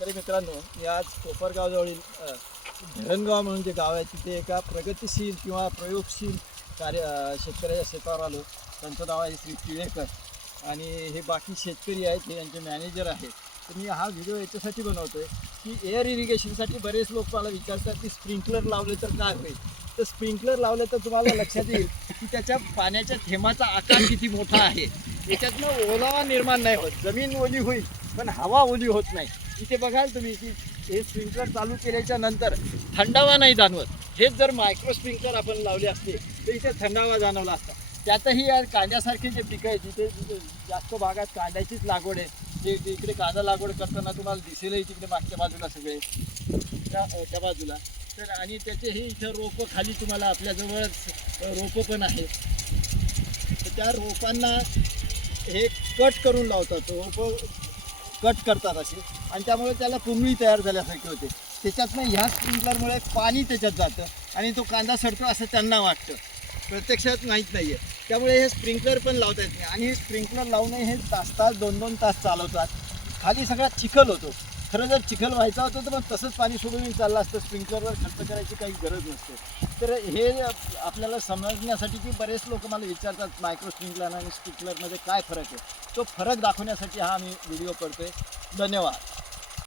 शेतकरी मित्रांनो, मी आज कोपरगावजवळील धरणगाव म्हणून जे गाव आहे तिथे एका प्रगतिशील किंवा प्रयोगशील शेतकऱ्याच्या शेतावर आलो. त्यांचं नाव आहे श्री टिळेकर आणि हे बाकी शेतकरी आहेत, हे यांचे मॅनेजर आहेत. तर मी हा व्हिडिओ याच्यासाठी बनवतो आहे की एअर इरिगेशनसाठी बरेच लोक मला विचारतात की स्प्रिंकलर लावले तर काय होईल. तर स्प्रिंकलर लावले तर तुम्हाला लक्षात येईल की त्याच्या पाण्याच्या थेंबाचा आकार किती मोठा आहे. याच्यातनं ओलावा निर्माण नाही होत, जमीन ओली होईल पण हवा ओली होत नाही. इथे बघाल तुम्ही की हे स्प्रिंकलर चालू केल्याच्या नंतर थंडावा नाही जाणवत. हेच जर मायक्रो स्प्रिंकलर आपण लावले असते तर इथे थंडावा जाणवला असता. त्यातही या कांद्यासारखे जे पिकं आहेत तिथे जास्त भागात कांद्याचीच लागवड आहे. जे इकडे कांदा लागवड करताना तुम्हाला दिसेलही तिकडे मागच्या बाजूला सगळे त्या बाजूला. तर आणि त्याचे हे इथं रोपं खाली तुम्हाला आपल्याजवळच रोपं पण आहेत. तर त्या रोपांना हे कट करून लावतात, रोपं कट करतात असे, आणि त्यामुळे त्याला पुंगळी तयार झाल्यासारखी होते. त्याच्यातनं ह्या स्प्रिंकलरमुळे पाणी त्याच्यात जातं आणि तो कांदा सडतो असं त्यांना वाटतं, प्रत्यक्षात माहीत नाही आहे. त्यामुळे हे स्प्रिंकलर पण लावता येत नाही. आणि हे स्प्रिंकलर लावणे हे तास 2-2 तास चालवतात. खाली सगळा चिखल होतो. खरं जर चिखल व्हायचा होतं तर मग तसंच पाणी सोडून चाललं असतं, स्प्रिंकलरवर खर्च करायची काही गरज नसते. तर हे आपल्याला समजण्यासाठी की बरेच लोक मला विचारतात मायक्रो स्प्रिंकलर आणि स्प्रिंकलरमध्ये काय फरक आहे, तो फरक दाखवण्यासाठी हा मी व्हिडिओ करतो आहे. धन्यवाद.